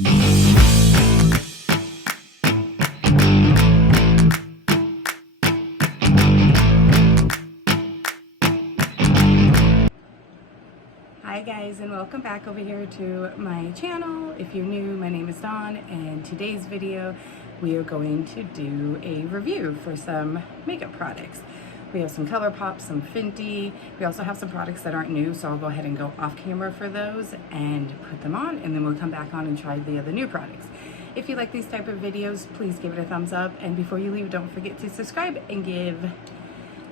Hi guys, and welcome back over here to my channel. If you're new, my name is Dawn, and today's video we are going to do a review for some makeup products. We have some ColourPop, some Fenty. We also have some products that aren't new, so I'll go ahead and go off camera for those and put them on, and then we'll come back on and try the other new products. If you like these type of videos, please give it a thumbs up, and before you leave, don't forget to subscribe and give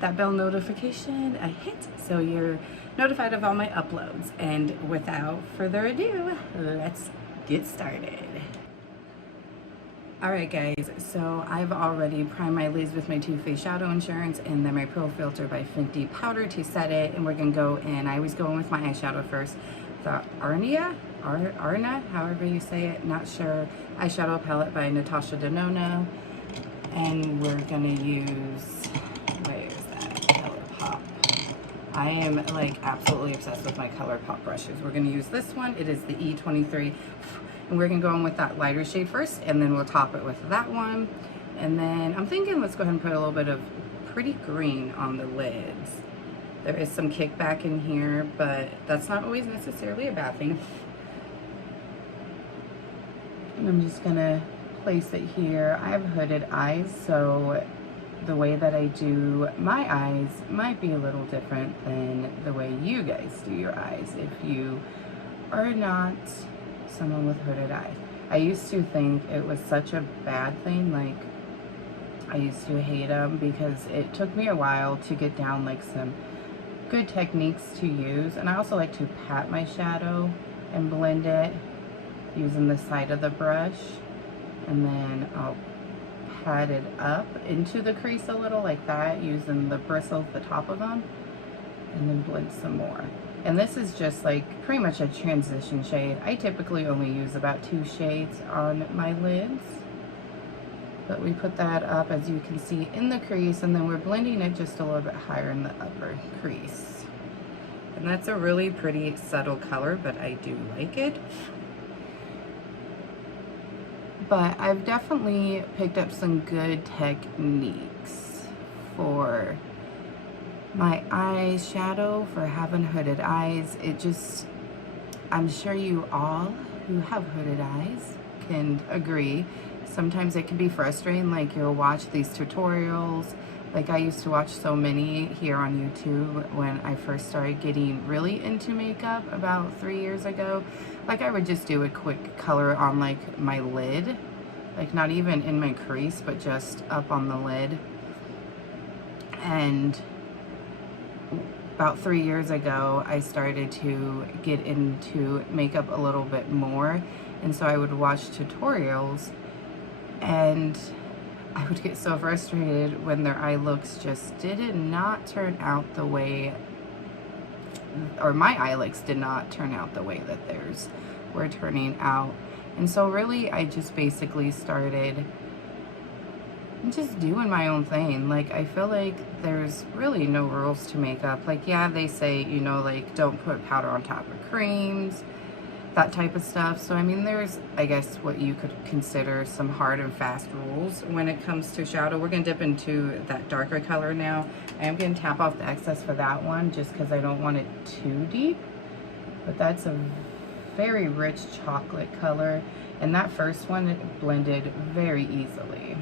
that bell notification a hit so you're notified of all my uploads. And without further ado, let's get started. Alright guys, so I've already primed my lids with my Too Faced Shadow Insurance and then my Pro Filter by Fenty powder to set it, and we're gonna go in. I always go in with my eyeshadow first. The Arna, however you say it, not sure, eyeshadow palette by Natsha Denoona, and we're gonna use, I am like absolutely obsessed with my ColourPop brushes. We're gonna use this one. It is the E23, and we're gonna go in with that lighter shade first, and then we'll top it with that one. And then I'm thinking let's go ahead and put a little bit of pretty green on the lids. There is some kickback in here, but that's not always necessarily a bad thing. And I'm just gonna place it here. I have hooded eyes, so the way that I do my eyes might be a little different than the way you guys do your eyes if you are not someone with hooded eyes. I used to think it was such a bad thing, like I used to hate them because it took me a while to get down like some good techniques to use. And I also like to pat my shadow and blend it using the side of the brush, and then I'll pat it up into the crease a little like that using the bristles, the top of them, and then blend some more. And this is just like pretty much a transition shade. I typically only use about 2 shades on my lids, but we put that up, as you can see, in the crease, and then we're blending it just a little bit higher in the upper crease. And that's a really pretty subtle color, but I do like it. But I've definitely picked up some good techniques for my eyeshadow for having hooded eyes. It just, I'm sure you all who have hooded eyes can agree. Sometimes it can be frustrating, like you'll watch these tutorials. Like I used to watch so many here on YouTube when I first started getting really into makeup about 3 years ago. Like I would just do a quick color on like my lid, like not even in my crease, but just up on the lid. And about 3 years ago, I started to get into makeup a little bit more. And so I would watch tutorials, and I would get so frustrated when their eye looks just did not turn out the way, or my eye looks did not turn out the way that theirs were turning out. And so really I just basically started just doing my own thing. Like I feel like there's really no rules to makeup. Like yeah, they say, you know, like don't put powder on top of creams, that type of stuff. So I mean, there's, I guess, what you could consider some hard and fast rules when it comes to shadow. We're gonna dip into that darker color now. I am gonna tap off the excess for that one just because I don't want it too deep. But that's a very rich chocolate color, and that first one, it blended very easily.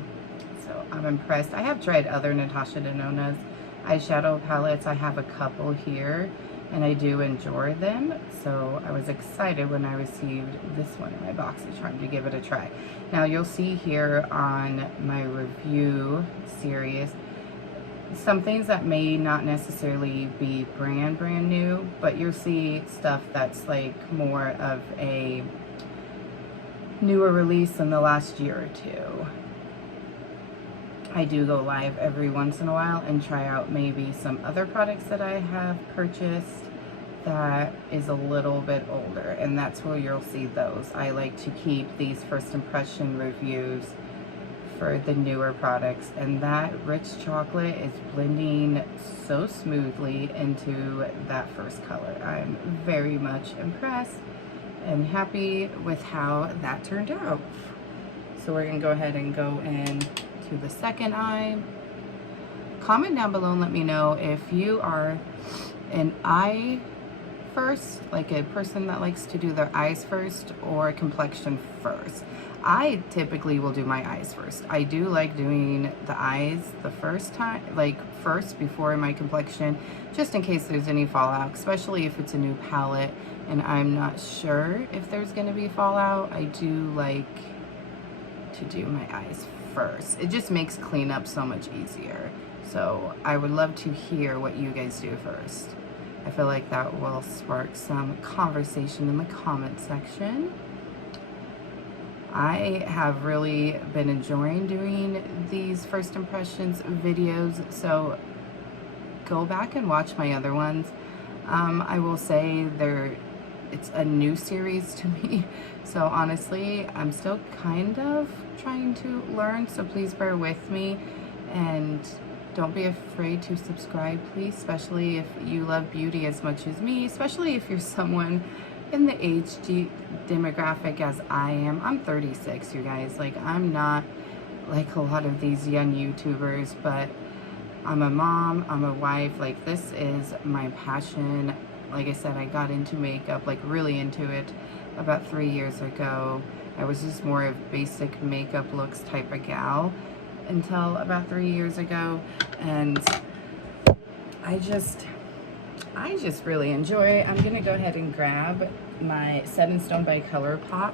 So I'm impressed. I have tried other Natsha Denoona's eyeshadow palettes. I have a couple here, and I do enjoy them, so I was excited when I received this one in my box and trying to give it a try. Now you'll see here on my review series some things that may not necessarily be brand new, but you'll see stuff that's like more of a newer release in the last year or two. I do go live every once in a while and try out maybe some other products that I have purchased that is a little bit older, and that's where you'll see those. I like to keep these first impression reviews for the newer products, and that rich chocolate is blending so smoothly into that first color. I'm very much impressed, and happy with how that turned out. So we're gonna go ahead and go in to the second eye. Comment down below and let me know if you are an eye first, like a person that likes to do their eyes first, or complexion first. I typically will do my eyes first. I do like doing the eyes the first time, like first before my complexion, just in case there's any fallout, especially if it's a new palette and I'm not sure if there's gonna be fallout. I do like to do my eyes first. It just makes cleanup so much easier. So I would love to hear what you guys do first. I feel like that will spark some conversation in the comment section. I have really been enjoying doing these first impressions videos, so go back and watch my other ones. I will say it's a new series to me, so honestly I'm still kind of trying to learn, so please bear with me and don't be afraid to subscribe, please, especially if you love beauty as much as me, especially if you're someone in the age demographic as I am. I'm 36, you guys. Like, I'm not like a lot of these young YouTubers, but I'm a mom, I'm a wife. Like, this is my passion. Like I said, I got into makeup, like really into it, about 3 years ago. I was just more of basic makeup looks type of gal until about 3 years ago, and I just really enjoy it. I'm gonna go ahead and grab my Set in Stone by ColourPop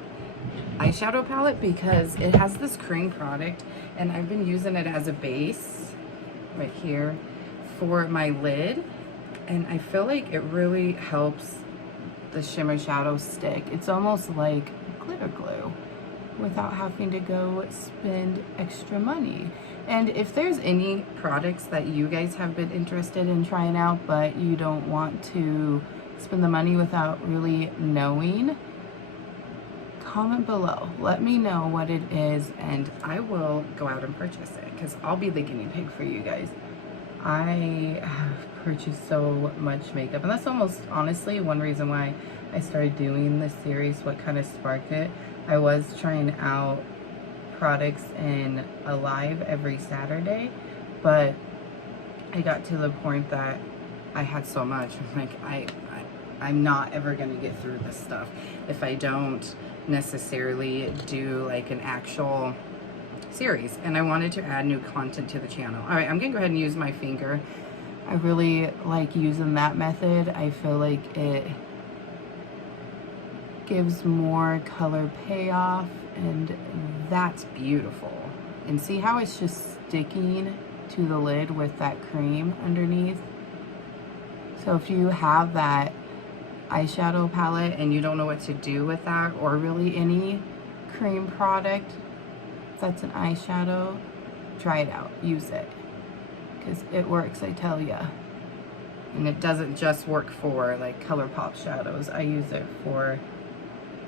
eyeshadow palette because it has this cream product, and I've been using it as a base right here for my lid, and I feel like it really helps the shimmer shadow stick. It's almost like glitter glue without having to go spend extra money. And if there's any products that you guys have been interested in trying out but you don't want to spend the money without really knowing, comment below. Let me know what it is and I will go out and purchase it, because I'll be the guinea pig for you guys. I have purchased so much makeup, and that's almost honestly one reason why I started doing this series, what kind of sparked it. I was trying out products in a live every Saturday, but I got to the point that I had so much, I'm like, I'm not ever gonna get through this stuff if I don't necessarily do like an actual series, and I wanted to add new content to the channel. All right, I'm gonna go ahead and use my finger. I really like using that method. I feel like it gives more color payoff, and that's beautiful. And see how it's just sticking to the lid with that cream underneath? So if you have that eyeshadow palette and you don't know what to do with that, or really any cream product that's an eyeshadow, try it out, use it, because it works, I tell ya. And it doesn't just work for like ColourPop shadows. I use it for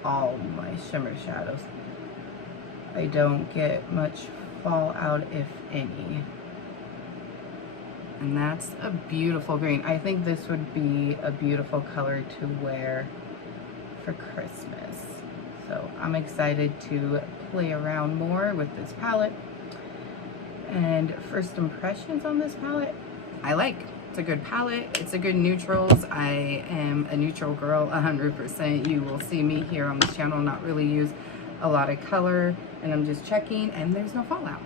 all my shimmer shadows. I don't get much fallout, if any. And that's a beautiful green. I think this would be a beautiful color to wear for Christmas. So I'm excited to play around more with this palette. And first impressions on this palette, I like. It's a good palette. It's a good neutrals. I am a neutral girl 100%. You will see me here on this channel not really use a lot of color, and I'm just checking, and there's no fallout.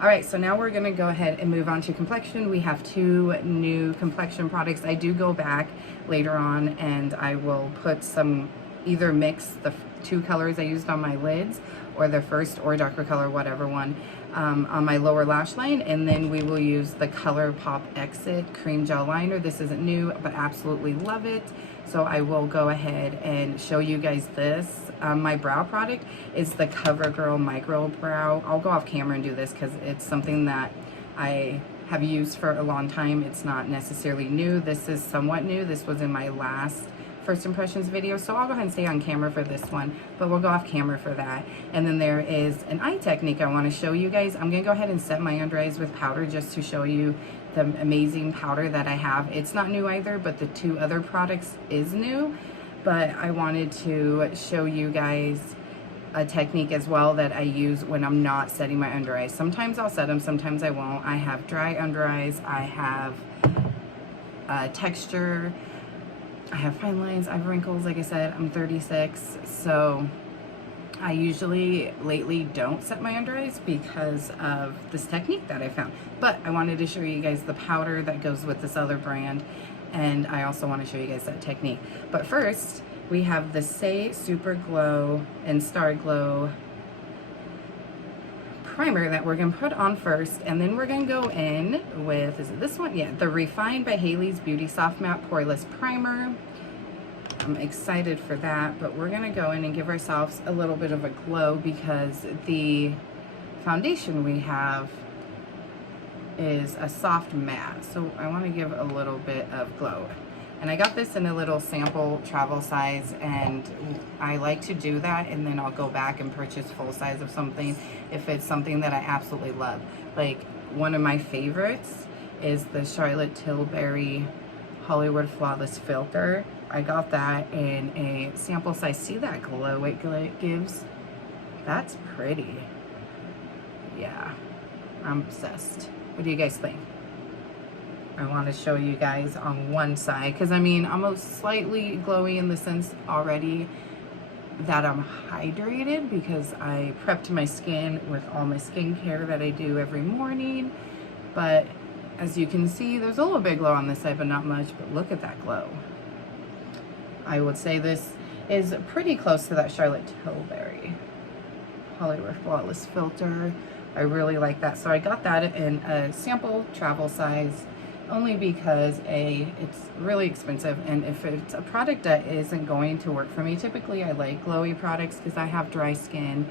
All right, so now we're gonna go ahead and move on to complexion. We have 2 new complexion products. I do go back later on and I will put some, either mix the 2 colors I used on my lids, or the first or darker color, whatever one, on my lower lash line, and then we will use the ColourPop Exit Cream Gel Liner. This isn't new, but absolutely love it. So I will go ahead and show you guys this. My brow product is the CoverGirl Micro Brow. I'll go off camera and do this because it's something that I have used for a long time. It's not necessarily new. This is somewhat new. This was in my last first impressions video, so I'll go ahead and stay on camera for this one, but we'll go off camera for that. And then there is an eye technique I want to show you guys. I'm gonna go ahead and set my under eyes with powder just to show you the amazing powder that I have. It's not new either, but the 2 other products is new. but I wanted to show you guys a technique as well that I use when I'm not setting my under eyes. Sometimes I'll set them, sometimes I won't. I have dry under eyes, I have texture, I have fine lines, I have wrinkles. Like I said, I'm 36, so I usually lately don't set my under eyes because of this technique that I found. But I wanted to show you guys the powder that goes with this other brand, and I also want to show you guys that technique. But first, we have the Saie Super Glow and Star Glow primer that we're going to put on first, and then we're going to go in with, is it this one? Yeah, the Refined by Hailey's Beauty Soft Matte Poreless Primer. I'm excited for that, but we're going to go in and give ourselves a little bit of a glow because the foundation we have is a soft matte, so I want to give a little bit of glow. And I got this in a little sample travel size, and I like to do that, and then I'll go back and purchase full size of something if it's something that I absolutely love. Like, one of my favorites is the Charlotte Tilbury Hollywood Flawless Filter. I got that in a sample size. See that glow it gives? That's pretty. Yeah, I'm obsessed. What do you guys think? I want to show you guys on one side because I mean I'm slightly glowy in the sense already that I'm hydrated because I prepped my skin with all my skincare that I do every morning. But as you can see, there's a little bit of glow on this side, but not much. But look at that glow. I would say this is pretty close to that Charlotte Tilbury Hollywood Flawless Filter. I really like that. So I got that in a sample travel size only because it's really expensive, and if it's a product that isn't going to work for me, typically I like glowy products because I have dry skin,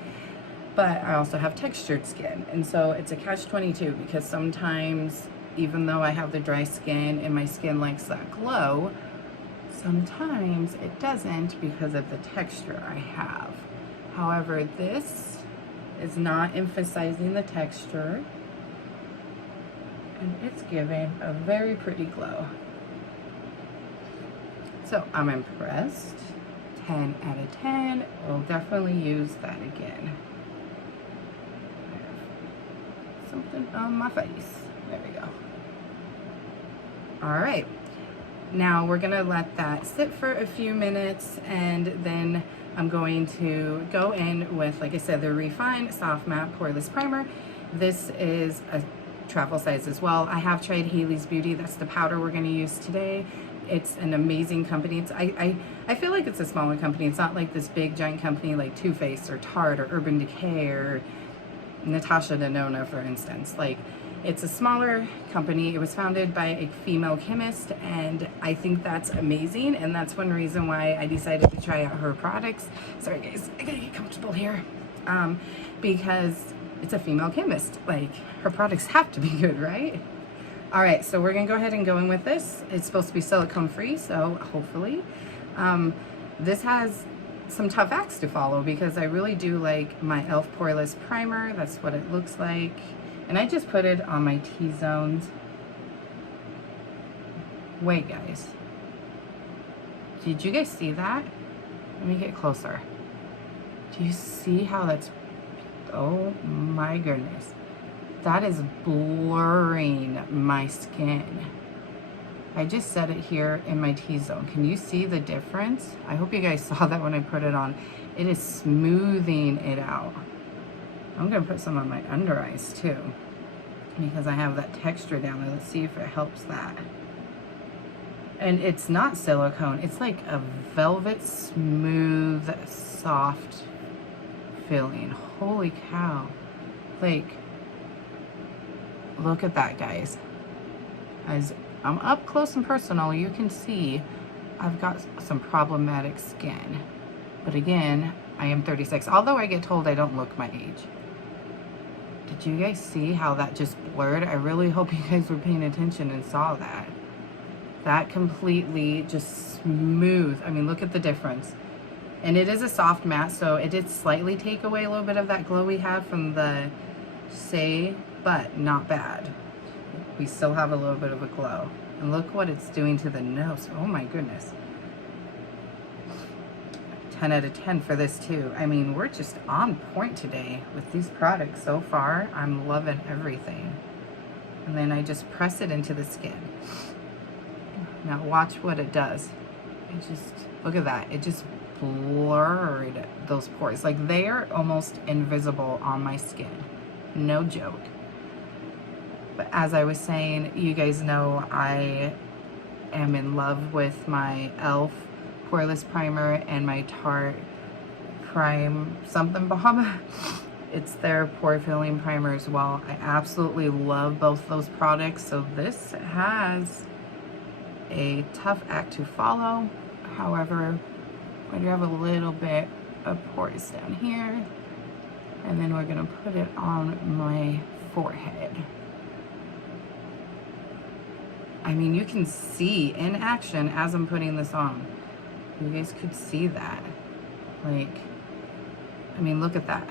but I also have textured skin, and so it's a catch-22 because sometimes even though I have the dry skin and my skin likes that glow, sometimes it doesn't because of the texture I have. However, this is not emphasizing the texture, and it's giving a very pretty glow. So I'm impressed. 10 out of 10. We'll definitely use that again. I have something on my face. There we go. All right. Now we're gonna let that sit for a few minutes, and then I'm going to go in with, like I said, the Refined Soft Matte Poreless Primer. This is a travel size as well. I have tried Hailey's Beauty. That's the powder we're going to use today. It's an amazing company. I feel like it's a smaller company. It's not like this big giant company like Too Faced or Tarte or Urban Decay or Natsha Denoona, for instance. Like, it's a smaller company. It was founded by a female chemist, and I think that's amazing, and that's one reason why I decided to try out her products. Sorry guys, I gotta get comfortable here. Because it's a female chemist. Like, her products have to be good, right? All right, so we're gonna go ahead and go in with this. It's supposed to be silicone free, so hopefully. This has some tough acts to follow because I really do like my e.l.f. Poreless Primer. That's what it looks like. And I just put it on my T-zones. Wait, guys. Did you guys see that? Let me get closer. Do you see how that's... Oh my goodness. That is blurring my skin. I just set it here in my T-zone. Can you see the difference? I hope you guys saw that when I put it on. It is smoothing it out. I'm gonna put some on my under eyes too, because I have that texture down there. Let's see if it helps that. And it's not silicone. It's like a velvet, smooth, soft feeling. Holy cow. Like, look at that, guys. As I'm up close and personal, you can see I've got some problematic skin. But again, I am 36, although I get told I don't look my age. Did you guys see how that just blurred? I really hope you guys were paying attention and saw that. That completely just smooth. I mean, look at the difference. And it is a soft matte, so it did slightly take away a little bit of that glow we had from the Saie, but not bad. We still have a little bit of a glow. And look what it's doing to the nose. Oh my goodness. 10 out of 10 for this too. I mean, we're just on point today with these products so far. I'm loving everything. And then I just press it into the skin. Now watch what it does. It just, look at that. It just blurred those pores. Like, they are almost invisible on my skin. No joke. But as I was saying, you guys know I am in love with my e.l.f. Poreless primer and my Tarte Prime something bomb. It's their pore filling primer as well. I absolutely love both those products. So this has a tough act to follow. However, I do have a little bit of pores down here. And then we're gonna put it on my forehead. I mean, you can see in action as I'm putting this on. You guys could see that. Like, I mean, look at that.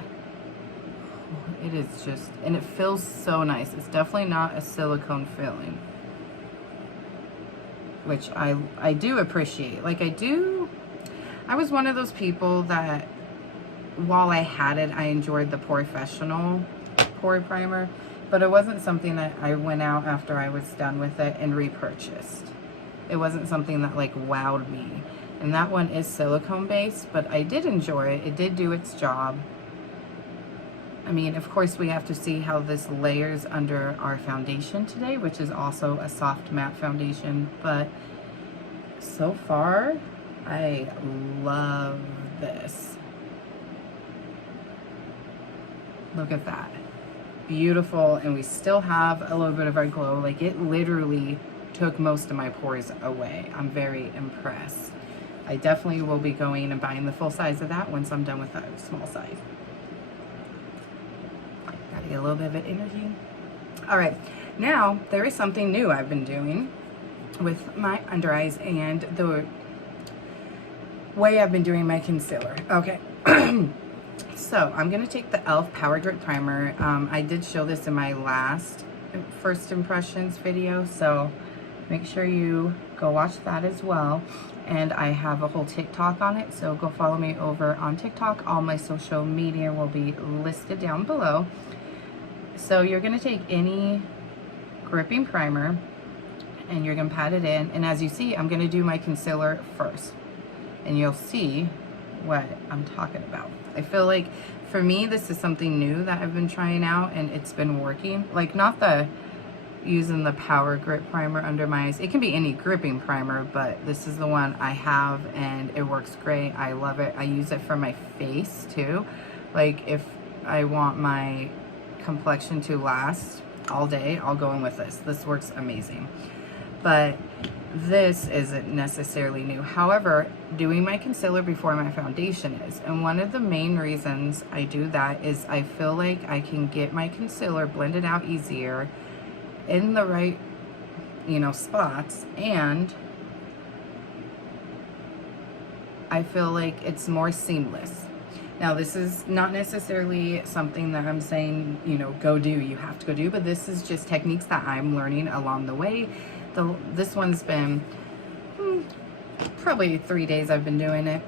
It is just, and it feels so nice. It's definitely not a silicone filling, which I do appreciate. Like, I was one of those people that, while I had it, I enjoyed the Professional pore primer, but it wasn't something that I went out after I was done with it and repurchased. It wasn't something that like wowed me. And that one is silicone based, but I did enjoy it. It did do its job. I mean, of course, we have to see how this layers under our foundation today, which is also a soft matte foundation. But so far, I love this. Look at that. Beautiful. And we still have a little bit of our glow. Like, it literally took most of my pores away. I'm very impressed. I definitely will be going and buying the full size of that once I'm done with that small size. Gotta get a little bit of energy. All right, now there is something new I've been doing with my under eyes and the way I've been doing my concealer. Okay, so I'm gonna take the e.l.f. Power Grip Primer. I did show this in my last first impressions video, so make sure you go watch that as well. And I have a whole TikTok on it, so go follow me over on TikTok. All my social media will be listed down below. So you're gonna take any gripping primer and you're gonna pat it in. And as you see, I'm gonna do my concealer first. And you'll see what I'm talking about. I feel like for me, this is something new that I've been trying out and it's been working. Like, not the using the Power Grip Primer under my eyes. It can be any gripping primer, but this is the one I have and it works great. I love it. I use it for my face too. Like, if I want my complexion to last all day, I'll go in with this. This works amazing. But this isn't necessarily new. However, doing my concealer before my foundation is. And one of the main reasons I do that is I feel like I can get my concealer blended out easier in the right, spots, and I feel like it's more seamless. Now, this is not necessarily something that I'm saying, go do, you have to go do, but this is just techniques that I'm learning along the way. This one's been probably 3 days I've been doing it,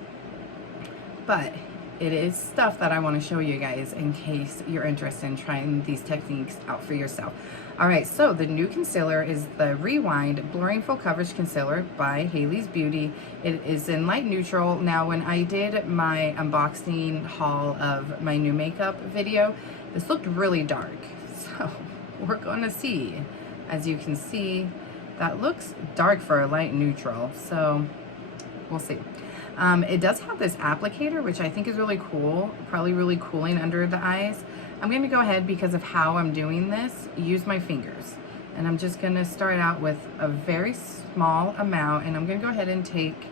but it is stuff that I want to show you guys in case you're interested in trying these techniques out for yourself. All right, so the new concealer is the Rewind Blurring Full Coverage Concealer by Hailey's Beauty. It is in light neutral. Now, when I did my unboxing haul of my new makeup video, this looked really dark. So we're gonna see. As you can see, that looks dark for a light neutral. So we'll see. It does have this applicator, which I think is really cool, probably really cooling under the eyes. I'm going to go ahead, because of how I'm doing this, use my fingers. And I'm just going to start out with a very small amount, and I'm going to go ahead and take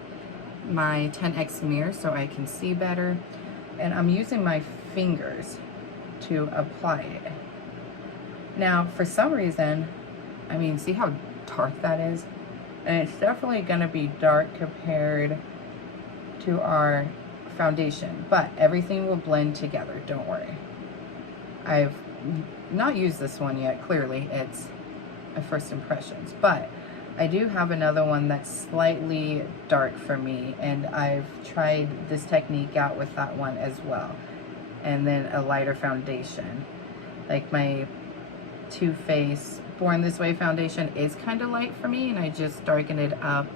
my 10X mirror so I can see better. And I'm using my fingers to apply it. Now, for some reason, I mean, see how dark that is? And it's definitely going to be dark compared to our foundation, but everything will blend together, don't worry. I've not used this one yet, clearly it's a first impressions, but I do have another one that's slightly dark for me, and I've tried this technique out with that one as well. And then a lighter foundation. Like my Too Faced Born This Way foundation is kind of light for me, and I just darken it up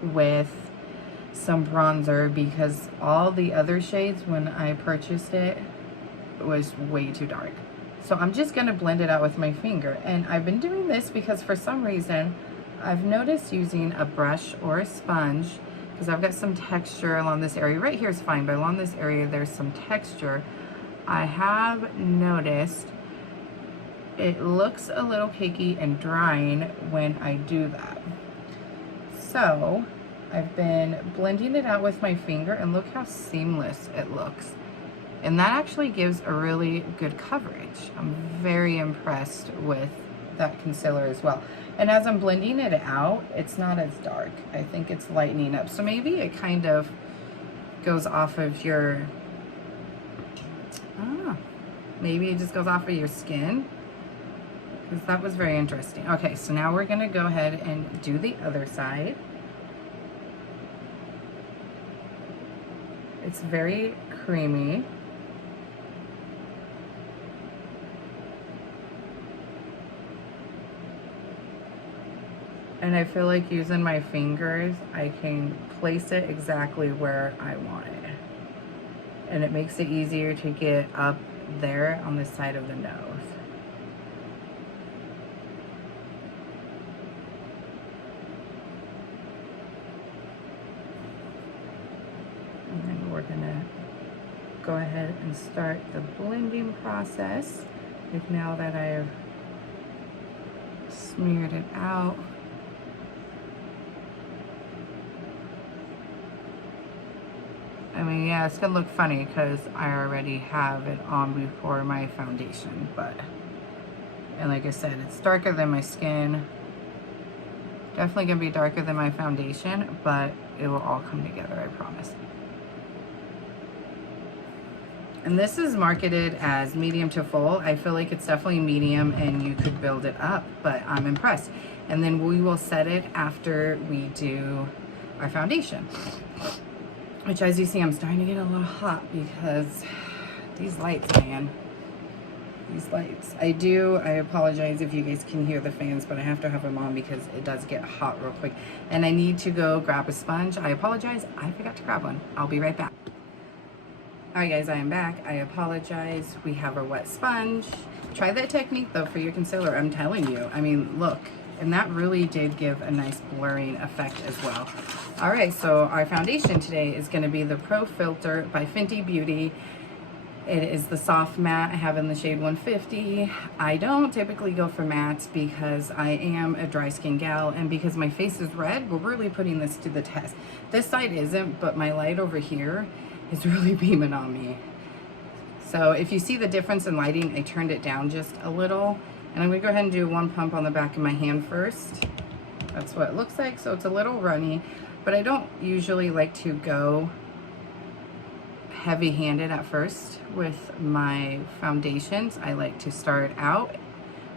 with some bronzer because all the other shades when I purchased it was way too dark. So I'm just going to blend it out with my finger. And I've been doing this because for some reason I've noticed using a brush or a sponge, because I've got some texture along this area. Right here is fine, but along this area there's some texture. I have noticed it looks a little cakey and drying when I do that. So I've been blending it out with my finger, and look how seamless it looks. And that actually gives a really good coverage. I'm very impressed with that concealer as well. And as I'm blending it out, it's not as dark. I think it's lightening up. So maybe it kind of goes off of your, maybe it just goes off of your skin. Because that was very interesting. Okay, so now we're gonna go ahead and do the other side. It's very creamy. And I feel like using my fingers, I can place it exactly where I want it. And it makes it easier to get up there on the side of the nose. And then we're gonna go ahead and start the blending process. Like now that I've smeared it out. I mean, yeah, it's gonna look funny because I already have it on before my foundation, and like I said, it's darker than my skin. Definitely gonna be darker than my foundation, but it will all come together, I promise. And this is marketed as medium to full. I feel like it's definitely medium and you could build it up, but I'm impressed. And then we will set it after we do our foundation. Which, as you see, I'm starting to get a little hot because these lights, man. These lights. I apologize if you guys can hear the fans, but I have to have them on because it does get hot real quick. And I need to go grab a sponge. I apologize. I forgot to grab one. I'll be right back. Alright guys, I am back. I apologize. We have our wet sponge. Try that technique though for your concealer. I'm telling you. I mean, look. And that really did give a nice blurring effect as well. All right, so our foundation today is gonna be the Pro Filter by Fenty Beauty. It is the soft matte I have in the shade 150. I don't typically go for mattes because I am a dry skin gal, and because my face is red, we're really putting this to the test. This side isn't, but my light over here is really beaming on me. So if you see the difference in lighting, I turned it down just a little. And I'm gonna go ahead and do one pump on the back of my hand first. That's what it looks like. So it's a little runny, but I don't usually like to go heavy-handed at first with my foundations. I like to start out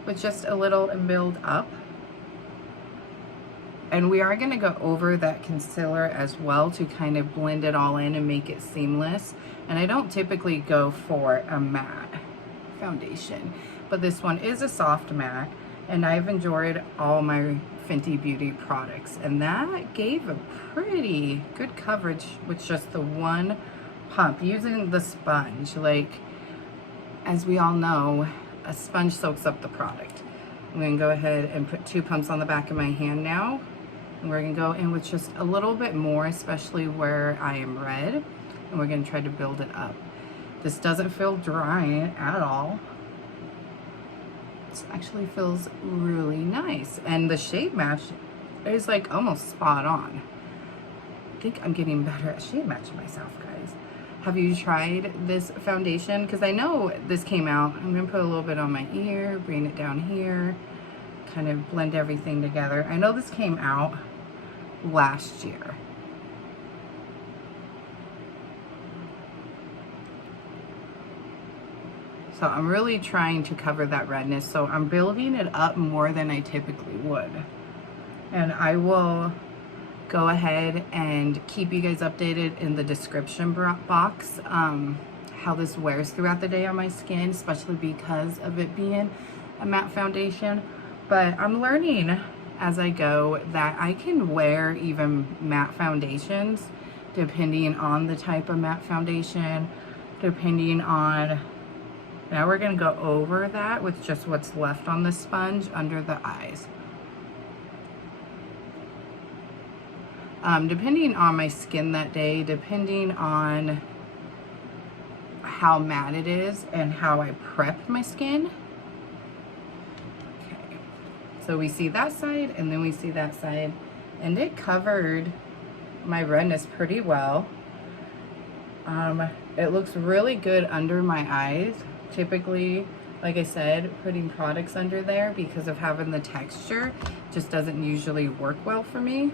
with just a little and build up. And we are gonna go over that concealer as well to kind of blend it all in and make it seamless. And I don't typically go for a matte foundation, but this one is a soft matte, and I've enjoyed all my Fenty Beauty products, and that gave a pretty good coverage with just the one pump using the sponge. Like, as we all know, a sponge soaks up the product. I'm gonna go ahead and put 2 pumps on the back of my hand now, and we're gonna go in with just a little bit more, especially where I am red, and we're gonna try to build it up. This doesn't feel dry at all. It actually feels really nice, and the shade match is like almost spot on. I think I'm getting better at shade matching myself, guys. Have you tried this foundation? Because I know this came out. I'm gonna put a little bit on my ear, bring it down here, kind of blend everything together. I know this came out last year. So I'm really trying to cover that redness. So I'm building it up more than I typically would. And I will go ahead and keep you guys updated in the description box how this wears throughout the day on my skin, especially because of it being a matte foundation. But I'm learning as I go that I can wear even matte foundations depending on the type of matte foundation, depending on, now we're gonna go over that with just what's left on the sponge under the eyes. Depending on my skin that day, depending on how matte it is and how I prep my skin. Okay, so we see that side and then we see that side, and it covered my redness pretty well. It looks really good under my eyes. Typically, like I said, putting products under there because of having the texture just doesn't usually work well for me.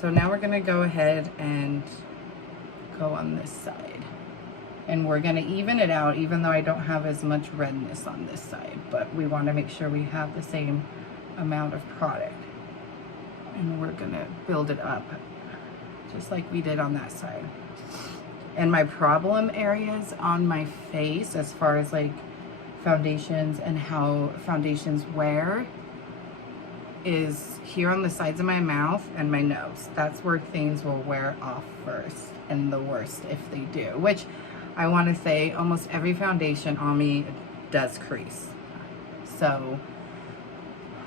So now we're gonna go ahead and go on this side. And we're gonna even it out, even though I don't have as much redness on this side, but we wanna make sure we have the same amount of product. And we're gonna build it up, just like we did on that side. And my problem areas on my face, as far as like foundations and how foundations wear, is here on the sides of my mouth and my nose. That's where things will wear off first, and the worst if they do, which I want to say almost every foundation on me does crease. So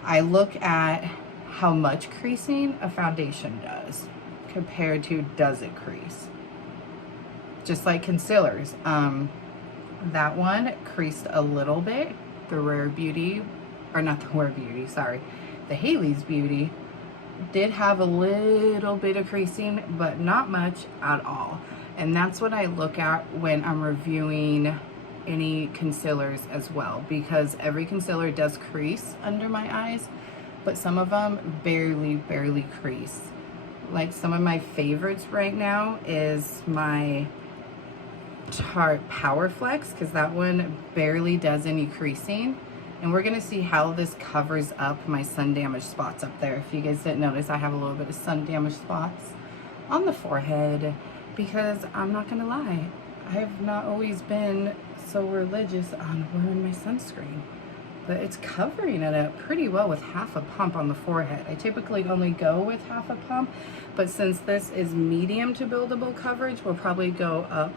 I look at how much creasing a foundation does compared to does it crease. Just like concealers. That one creased a little bit. The Rare Beauty, or not the Rare Beauty, sorry. The Hailey's Beauty did have a little bit of creasing, but not much at all. And that's what I look at when I'm reviewing any concealers as well, because every concealer does crease under my eyes, but some of them barely crease. Like some of my favorites right now is my Tarte Power Flex, because that one barely does any creasing. And we're gonna see how this covers up my sun damage spots up there. If you guys didn't notice, I have a little bit of sun damage spots on the forehead, because I'm not gonna lie, I have not always been so religious on wearing my sunscreen, but it's covering it up pretty well with half a pump on the forehead. I typically only go with half a pump, but since this is medium to buildable coverage, we'll probably go up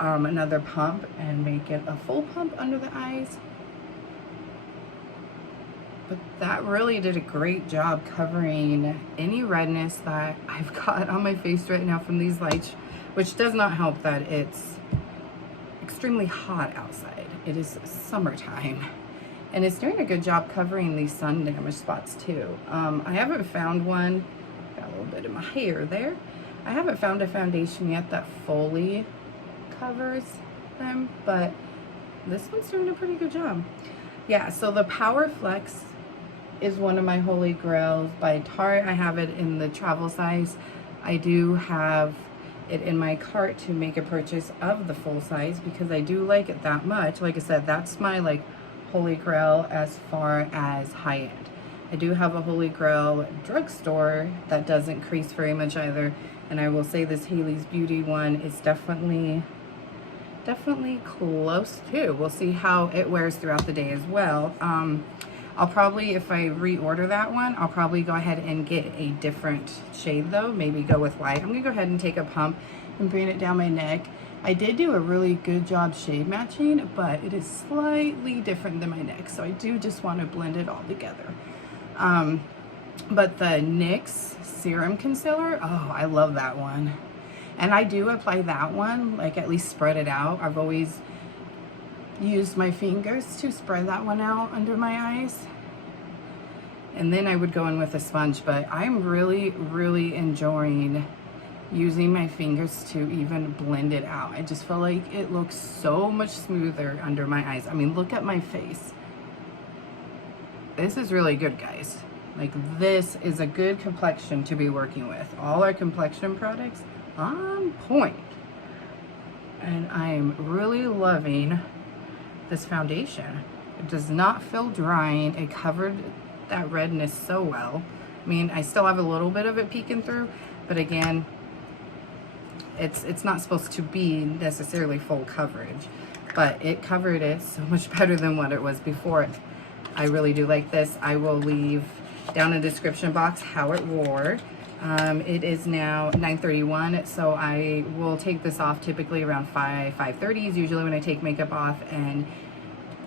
another pump and make it a full pump under the eyes. But that really did a great job covering any redness that I've got on my face right now from these lights, which does not help that it's extremely hot outside. It is summertime, and it's doing a good job covering these sun damage spots too. I haven't found one, got a little bit of my hair there. I haven't found a foundation yet that fully covers them, but this one's doing a pretty good job. Yeah, so the Power Flex is one of my holy grails by Tarte. I have it in the travel size. I do have it in my cart to make a purchase of the full size because I do like it that much. Like I said, that's my like holy grail as far as high end. I do have a holy grail drugstore that doesn't crease very much either, and I will say this Hailey's Beauty one is definitely close to. We'll see how it wears throughout the day as well. I'll probably, if I reorder that one, I'll probably go ahead and get a different shade though, maybe go with light. I'm gonna go ahead and take a pump and bring it down my neck. I did do a really good job shade matching, but it is slightly different than my neck, so I do just want to blend it all together. But the NYX Serum Concealer, oh, I love that one. And I do apply that one, like at least spread it out. I've always used my fingers to spread that one out under my eyes. And then I would go in with a sponge, but I'm really enjoying using my fingers to even blend it out. I just feel like it looks so much smoother under my eyes. I mean, look at my face. This is really good, guys. Like, this is a good complexion to be working with. All our complexion products on point. And I'm really loving this foundation. It does not feel drying. It covered that redness so well. I mean, I still have a little bit of it peeking through, but again, it's not supposed to be necessarily full coverage, but it covered it so much better than what it was before. I really do like this. I will leave down in the description box how it wore. It is now 9:31, so I will take this off typically around 5:30 is usually when I take makeup off and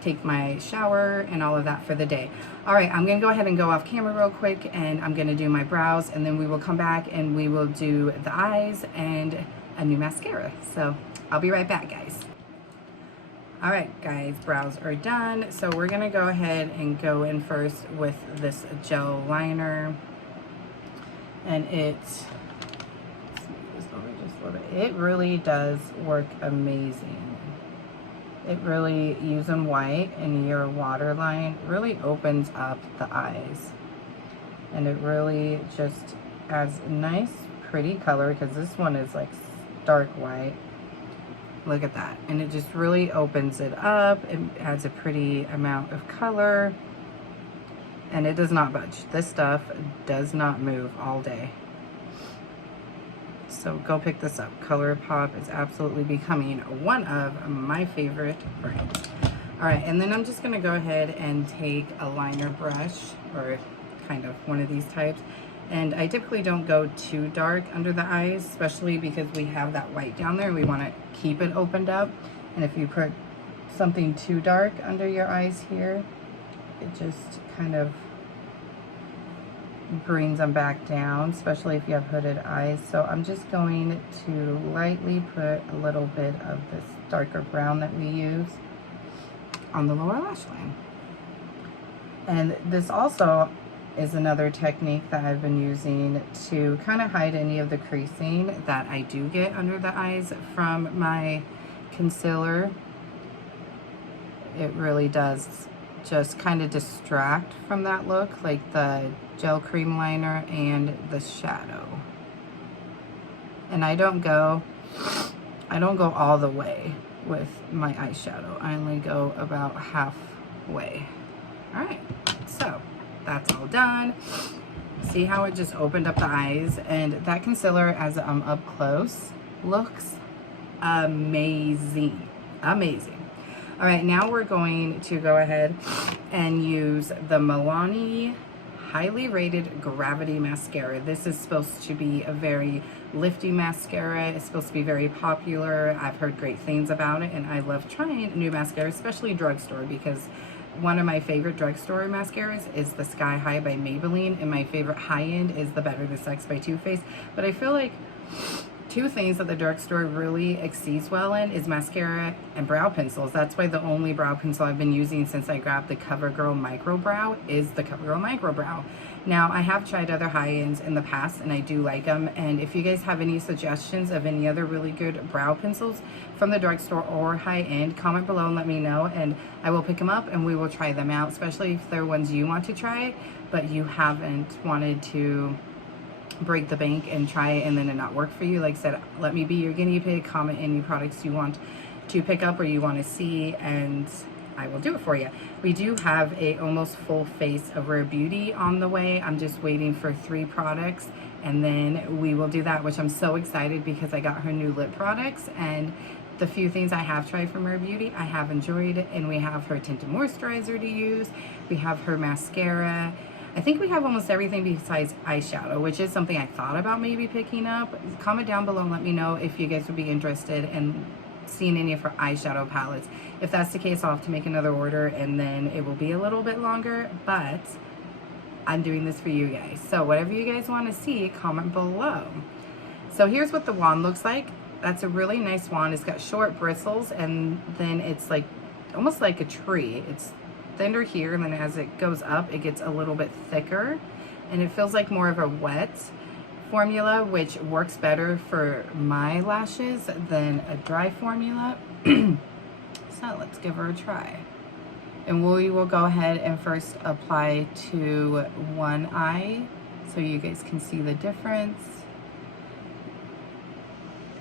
take my shower and all of that for the day. All right, I'm gonna go ahead and go off camera real quick, and I'm gonna do my brows, and then we will come back and we will do the eyes and a new mascara. So I'll be right back, guys. All right, guys, brows are done. So we're gonna go ahead and go in first with this gel liner. And it really does work amazing. It really, using white in your waterline, really opens up the eyes. And it really just adds a nice, pretty color, because this one is like dark white. Look at that. And it just really opens it up. It adds a pretty amount of color. And it does not budge. This stuff does not move all day. So go pick this up. ColourPop is absolutely becoming one of my favorite brands. All right, and then I'm just gonna go ahead and take a liner brush, or kind of one of these types. And I typically don't go too dark under the eyes, especially because we have that white down there. We wanna keep it opened up. And if you put something too dark under your eyes here, it just kind of brings them back down, especially if you have hooded eyes. So I'm just going to lightly put a little bit of this darker brown that we use on the lower lash line. And this also is another technique that I've been using to kind of hide any of the creasing that I do get under the eyes from my concealer. It really does just kind of distract from that look, like the gel cream liner and the shadow. And I don't go all the way with my eyeshadow. I only go about halfway. All right, so that's all done. See how it just opened up the eyes? And that concealer, as I'm up close, looks amazing, amazing. All right, now we're going to go ahead and use the Milani highly rated Gravity Mascara. This is supposed to be a very lifty mascara. It's supposed to be very popular. I've heard great things about it, and I love trying new mascara, especially drugstore, because one of my favorite drugstore mascaras is the Sky High by Maybelline, and my favorite high-end is the Better the Sex by Too Faced. But I feel like two things that the drugstore really exceeds well in is mascara and brow pencils. That's why the only brow pencil I've been using since I grabbed the CoverGirl Micro Brow is the CoverGirl Micro Brow. Now, I have tried other high-ends in the past, and I do like them. And if you guys have any suggestions of any other really good brow pencils from the drugstore or high-end, comment below and let me know, and I will pick them up and we will try them out, especially if they're ones you want to try, but you haven't wanted to break the bank and try it and then it not work for you. Like I said, let me be your guinea pig. Comment any products you want to pick up or you want to see, and I will do it for you. We do have a almost full face of Rare Beauty on the way. I'm just waiting for 3 products and then we will do that, which I'm so excited because I got her new lip products, and the few things I have tried from Rare Beauty I have enjoyed, and we have her tinted moisturizer to use. We have her mascara. I think we have almost everything besides eyeshadow, which is something I thought about maybe picking up. Comment down below and let me know if you guys would be interested in seeing any of her eyeshadow palettes. If that's the case, I'll have to make another order and then it will be a little bit longer, but I'm doing this for you guys. So whatever you guys want to see, comment below. So here's what the wand looks like. That's a really nice wand. It's got short bristles, and then it's like almost like a tree. It's thinner here, and then as it goes up it gets a little bit thicker, and it feels like more of a wet formula, which works better for my lashes than a dry formula. So let's give her a try, and we will go ahead and first apply to one eye so you guys can see the difference.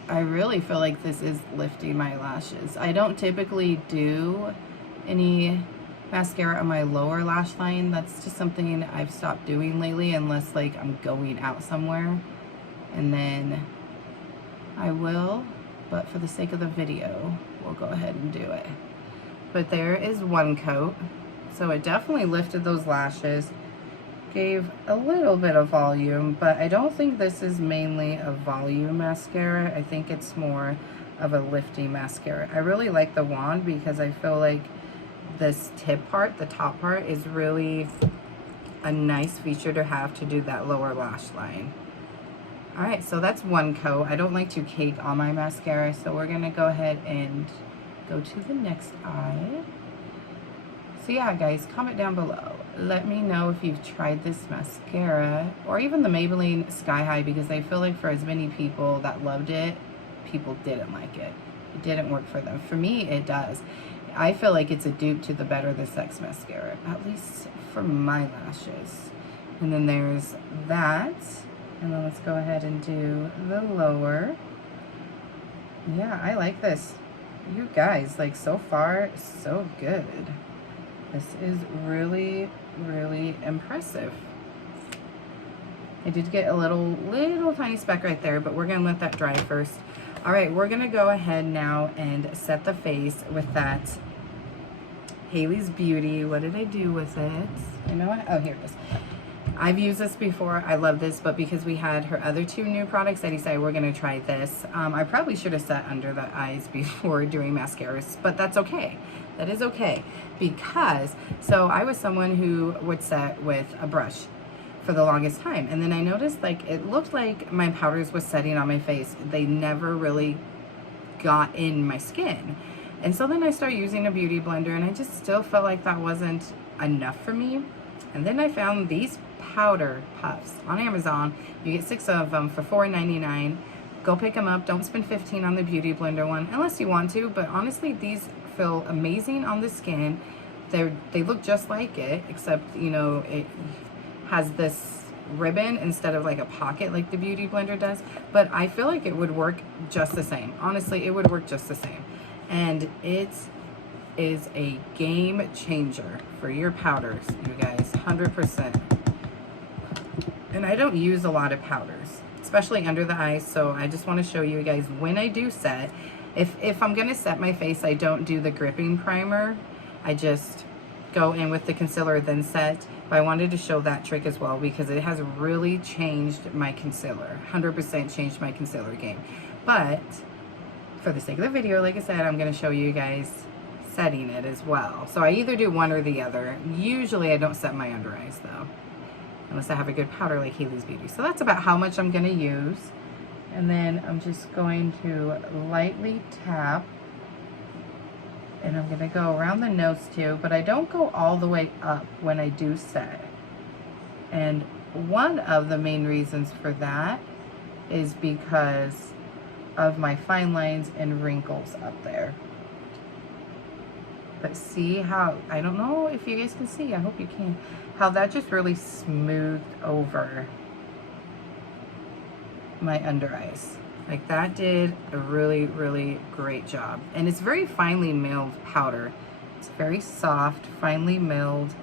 I really feel like this is lifting my lashes. I don't typically do any mascara on my lower lash line. That's just something I've stopped doing lately, unless like I'm going out somewhere, and then I will, but for the sake of the video, we'll go ahead and do it. But there is one coat, so it definitely lifted those lashes, gave a little bit of volume, but I don't think this is mainly a volume mascara. I think it's more of a lifting mascara. I really like the wand because I feel like this tip part, the top part, is really a nice feature to have to do that lower lash line. All right, so that's one coat. I don't like to cake on my mascara, so we're gonna go ahead and go to the next eye. So yeah, guys, comment down below. Let me know if you've tried this mascara, or even the Maybelline Sky High, because I feel like for as many people that loved it, people didn't like it. It didn't work for them. For me, it does. I feel like it's a dupe to the Better the Sex mascara, at least for my lashes. And then there's that. And then let's go ahead and do the lower. Yeah, I like this. You guys, like, so far, so good. This is really, really impressive. I did get a little tiny speck right there, but we're gonna let that dry first. All right, we're gonna go ahead now and set the face with that Hailey's Beauty. What did I do with it? You know what? Oh, here it is. I've used this before. I love this, but because we had her other two new products, I decided we're gonna try this. I probably should have set under the eyes before doing mascaras, but that's okay. That is okay, because, so I was someone who would set with a brush for the longest time, and then I noticed like it looked like my powders was setting on my face. They never really got in my skin. And so then I started using a beauty blender, and I just still felt like that wasn't enough for me. And then I found these powder puffs on Amazon. You get 6 of them for $4.99. Go pick them up. Don't spend $15 on the beauty blender one unless you want to, but honestly these feel amazing on the skin. They look just like it, except, you know, it has this ribbon instead of like a pocket like the beauty blender does, but I feel like it would work just the same. Honestly, it would work just the same. And it is a game changer for your powders, you guys, 100%. And I don't use a lot of powders, especially under the eyes, so I just want to show you guys when I do set. If I'm going to set my face, I don't do the gripping primer. I just go in with the concealer, then set. But I wanted to show that trick as well because it has really changed my concealer. 100% changed my concealer game. But for the sake of the video, like I said, I'm going to show you guys setting it as well. So I either do one or the other. Usually I don't set my under eyes though, unless I have a good powder like Hailey's Beauty. So that's about how much I'm going to use. And then I'm just going to lightly tap, and I'm going to go around the nose too, but I don't go all the way up when I do set. And one of the main reasons for that is because of my fine lines and wrinkles up there. But see how, I don't know if you guys can see, I hope you can, how that just really smoothed over my under eyes. Like that did a really, really great job. And it's very finely milled powder. It's very soft, finely milled.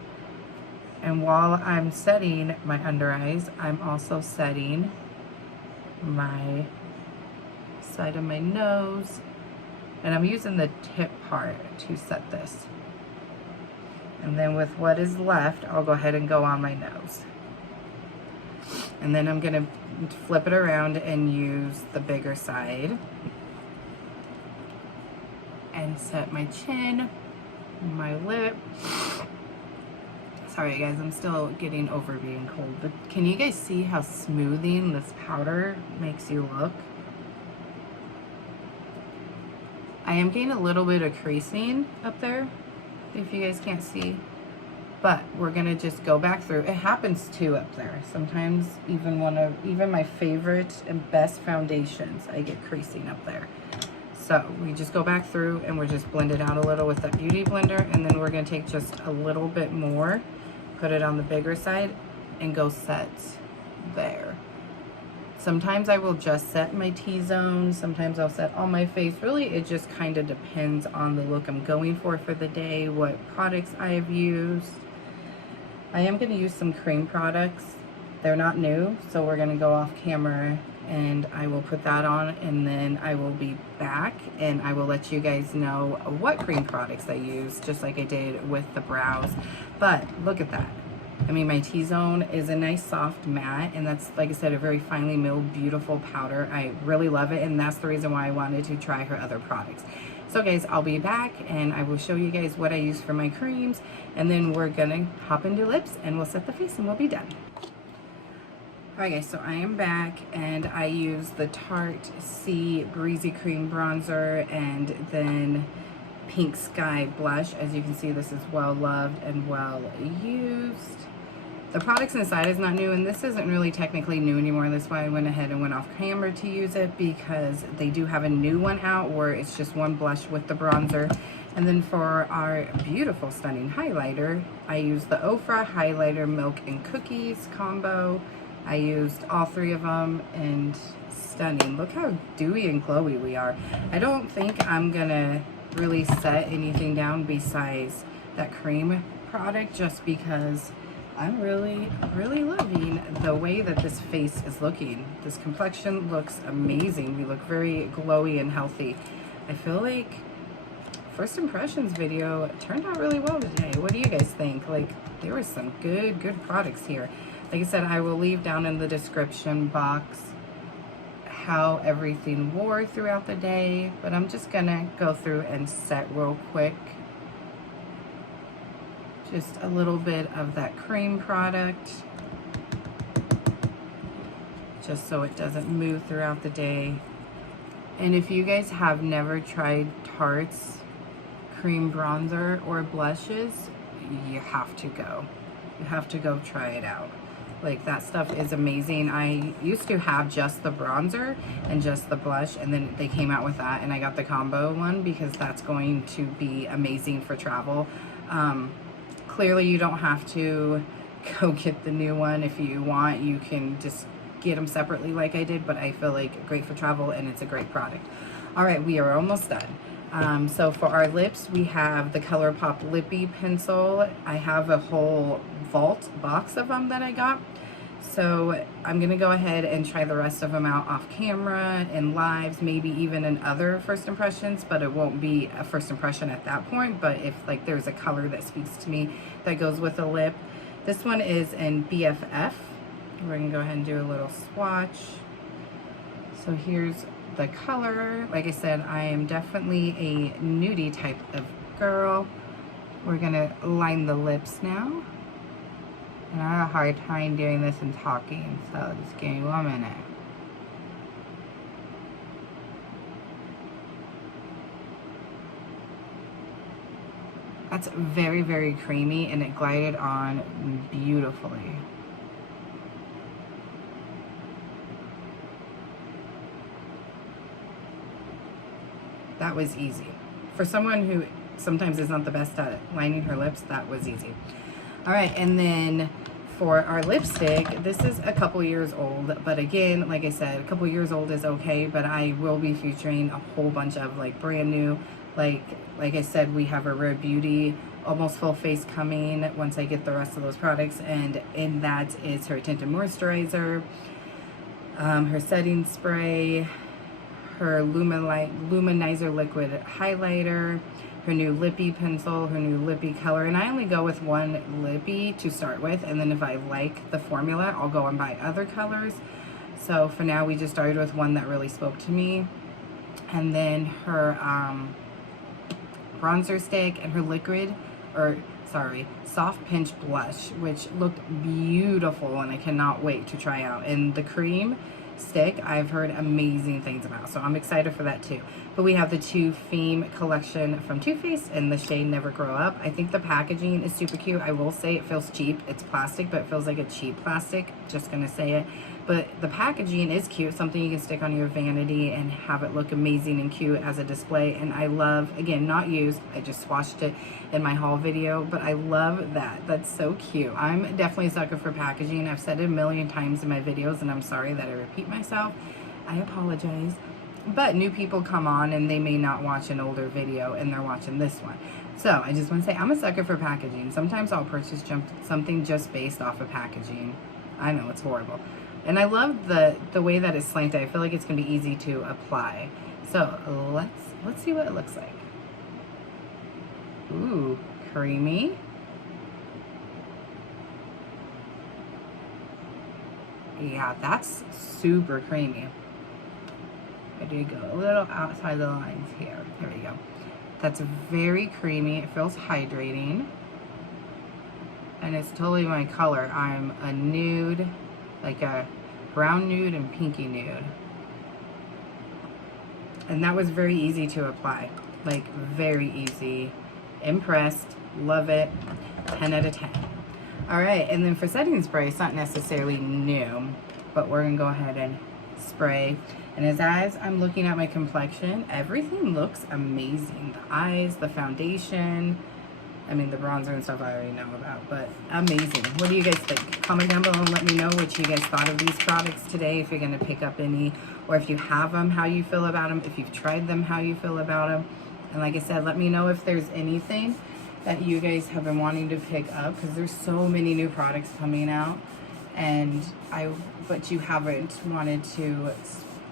And while I'm setting my under eyes, I'm also setting my side of my nose. And I'm using the tip part to set this. And then with what is left, I'll go ahead and go on my nose. And then I'm gonna flip it around and use the bigger side. And set my chin, my lip. Sorry guys, I'm still getting over being cold, but can you guys see how smoothing this powder makes you look? I am getting a little bit of creasing up there, if you guys can't see. But we're gonna just go back through. It happens too up there. Sometimes even my favorite and best foundations, I get creasing up there. So we just go back through and we're just blend it out a little with that beauty blender, and then we're gonna take just a little bit more, put it on the bigger side, and go set there. Sometimes I will just set my T-zone. Sometimes I'll set all my face. Really, it just kind of depends on the look I'm going for the day, what products I have used. I am going to use some cream products. They're not new, so we're going to go off camera and I will put that on, and then I will be back and I will let you guys know what cream products I use, just like I did with the brows. But look at that. I mean, my T-zone is a nice soft matte, and that's, like I said, a very finely milled, beautiful powder. I really love it, and that's the reason why I wanted to try her other products. So guys, I'll be back and I will show you guys what I use for my creams, and then we're gonna hop into lips and we'll set the face and we'll be done. Alright guys, so I am back and I use the Tarte Saie Breezy Cream Bronzer and then Pink Sky Blush. As you can see, this is well loved and well used. The products inside is not new, and this isn't really technically new anymore. That's why I went ahead and went off camera to use it, because they do have a new one out where it's just one blush with the bronzer. And then for our beautiful, stunning highlighter, I used the Ofra Highlighter Milk and Cookies combo. I used all three of them, and stunning. Look how dewy and glowy we are. I don't think I'm gonna really set anything down besides that cream product, just because I'm really loving the way that this face is looking. This complexion looks amazing. We look very glowy and healthy. I feel like first impressions video turned out really well today. What do you guys think? Like, there were some good products here. Like I said, I will leave down in the description box how everything wore throughout the day, but I'm just gonna go through and set real quick. Just a little bit of that cream product, just so it doesn't move throughout the day. And if you guys have never tried Tarte's cream bronzer or blushes, you have to go. You have to go try it out. Like, that stuff is amazing. I used to have just the bronzer and just the blush, and then they came out with that, and I got the combo one because that's going to be amazing for travel. Clearly, you don't have to go get the new one. If you want, you can just get them separately like I did, but I feel like great for travel, and it's a great product. All right, we are almost done. So for our lips, we have the ColourPop Lippy pencil. I have a whole vault box of them that I got. So I'm gonna go ahead and try the rest of them out off camera, in lives, maybe even in other first impressions, but it won't be a first impression at that point. But if like there's a color that speaks to me that goes with a lip. This one is in BFF. We're gonna go ahead and do a little swatch. So here's the color. Like I said, I am definitely a nudie type of girl. We're gonna line the lips now. And I have a hard time doing this and talking, so just give me 1 minute. That's very creamy, and it glided on beautifully. That was easy. For someone who sometimes is not the best at lining her lips, that was easy. All right, and then for our lipstick, this is a couple years old, but again, like I said, a couple years old is okay, but I will be featuring a whole bunch of like brand new, like I said, we have a Rare Beauty almost full face coming once I get the rest of those products, and in that is her tinted moisturizer, her setting spray, her luminizer liquid highlighter, her new lippy pencil, her new lippy color. And I only go with one lippy to start with, and then if I like the formula, I'll go and buy other colors. So for now, we just started with one that really spoke to me. And then her bronzer stick and her liquid, or sorry, soft pinch blush, which looked beautiful, and I cannot wait to try out. And the cream stick, I've heard amazing things about, so I'm excited for that too. But we have the Too Femme collection from Too Faced in the shade Never Grow Up. I think the packaging is super cute. I will say it feels cheap. It's plastic, but it feels like a cheap plastic. Just gonna say it. but the packaging is cute, something you can stick on your vanity and have it look amazing and cute as a display. And I love, again, not used, I just swatched it in my haul video, but I love that. That's so cute. I'm definitely a sucker for packaging. I've said it a million times in my videos, and I'm sorry that I repeat myself. I apologize. But new people come on and they may not watch an older video and they're watching this one. So I just want to say I'm a sucker for packaging. Sometimes I'll purchase something just based off of packaging. I know, it's horrible. And I love the way that it's slanted. I feel like it's going to be easy to apply. So let's see what it looks like. Ooh, creamy. Yeah, that's super creamy. I did go a little outside the lines here. There we go. That's very creamy. It feels hydrating. And it's totally my color. I'm a nude, like a brown nude and pinky nude. And that was very easy to apply. Like, very easy. Impressed. Love it. 10 out of 10. Alright, and then for setting spray, it's not necessarily new, but we're going to go ahead and spray. And as I'm looking at my complexion, everything looks amazing. The eyes, the foundation, I mean the bronzer and stuff I already know about, but amazing. What do you guys think? Comment down below and let me know what you guys thought of these products today, if you're going to pick up any, or if you have them, how you feel about them, if you've tried them, how you feel about them. And like I said, let me know if there's anything that you guys have been wanting to pick up, because there's so many new products coming out, and but you haven't wanted to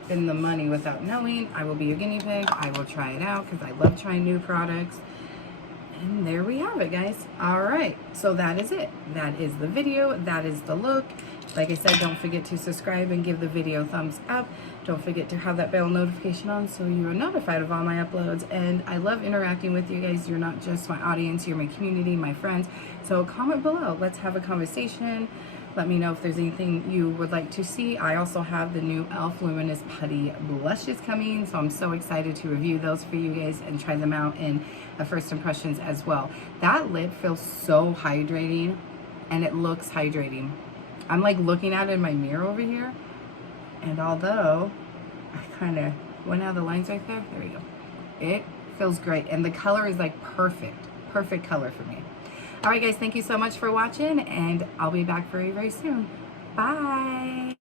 spend the money without knowing. I will be your guinea pig. I will try it out because I love trying new products. And there we have it, guys. All right, so that is it. That is the video. That is the look. Like I said, don't forget to subscribe and give the video a thumbs up. Don't forget to have that bell notification on so you are notified of all my uploads. And I love interacting with you guys. You're not just my audience, you're my community, my friends. So comment below. Let's have a conversation. Let me know if there's anything you would like to see. I also have the new e.l.f. Luminous Putty Blushes coming, so I'm so excited to review those for you guys and try them out in first impressions as well. That lip feels so hydrating, and it looks hydrating. I'm like looking at it in my mirror over here, and although I kind of went out of the lines right there, there we go. It feels great, and the color is like perfect color for me. All right, guys, thank you so much for watching, and I'll be back very, very soon. Bye.